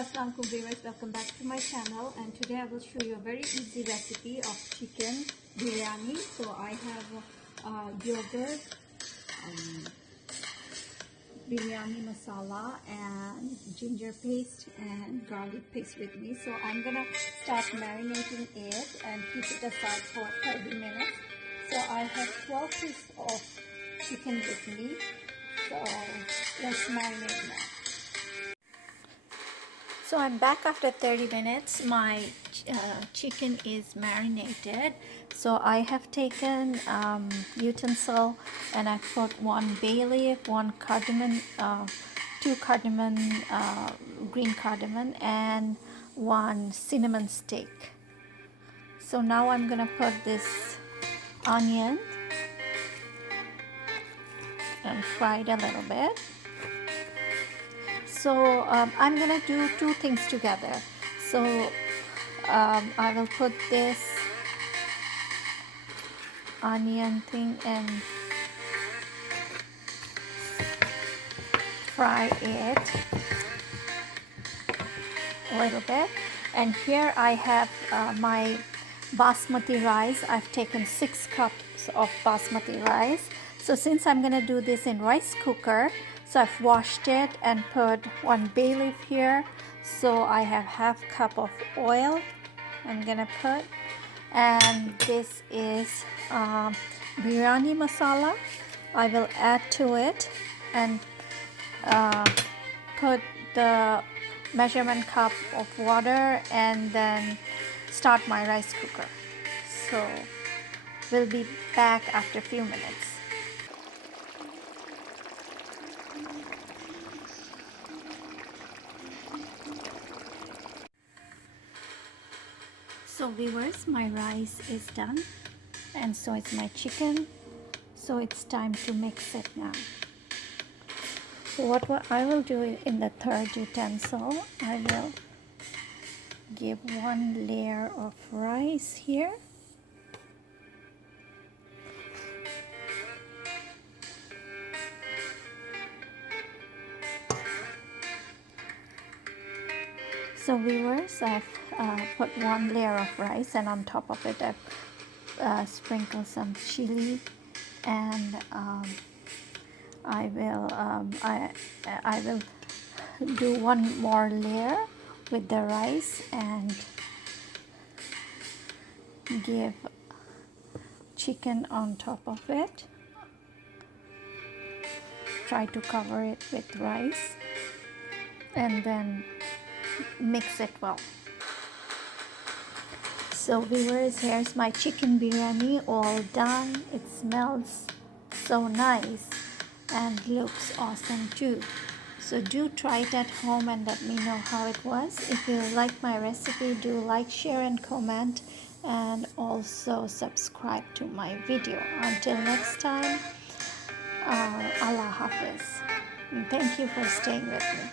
Assalamu alaikum viewers, welcome back to my channel, and today I will show you a very easy recipe of chicken biryani. So I have yogurt, biryani masala and ginger paste and garlic paste with me. So I'm gonna start marinating it and keep it aside for 30 minutes. So I have 12 pieces of chicken with me. So let's marinate now. So I'm back after 30 minutes. My chicken is marinated. So I have taken utensil and I put one bay leaf, one cardamom, two cardamom, green cardamom, and one cinnamon stick. So now I'm gonna put this onion and fry it a little bit. So I'm gonna do two things together. So I will put this onion thing and fry it a little bit. And here I have my basmati rice. I've taken 6 cups of basmati rice. So since I'm gonna do this in rice cooker, so I've washed it and put one bay leaf here. So I have half cup of oil I'm gonna put, and this is biryani masala. I will add to it and put the measurement cup of water and then start my rice cooker. So we'll be back after a few minutes. So viewers, my rice is done and so is my chicken. So it's time to mix it now. So what I will do in the third utensil, I will give one layer of rice here. So viewers, I've put one layer of rice, and on top of it I've sprinkled some chili, and I will do one more layer with the rice and give chicken on top of it. Try to cover it with rice and then mix it well. So viewers, here's my chicken biryani all done. It smells so nice and looks awesome too. So do try it at home and let me know how it was. If you like my recipe, do like, share and comment, and also subscribe to my video. Until next time, Allah Hafiz. And thank you for staying with me.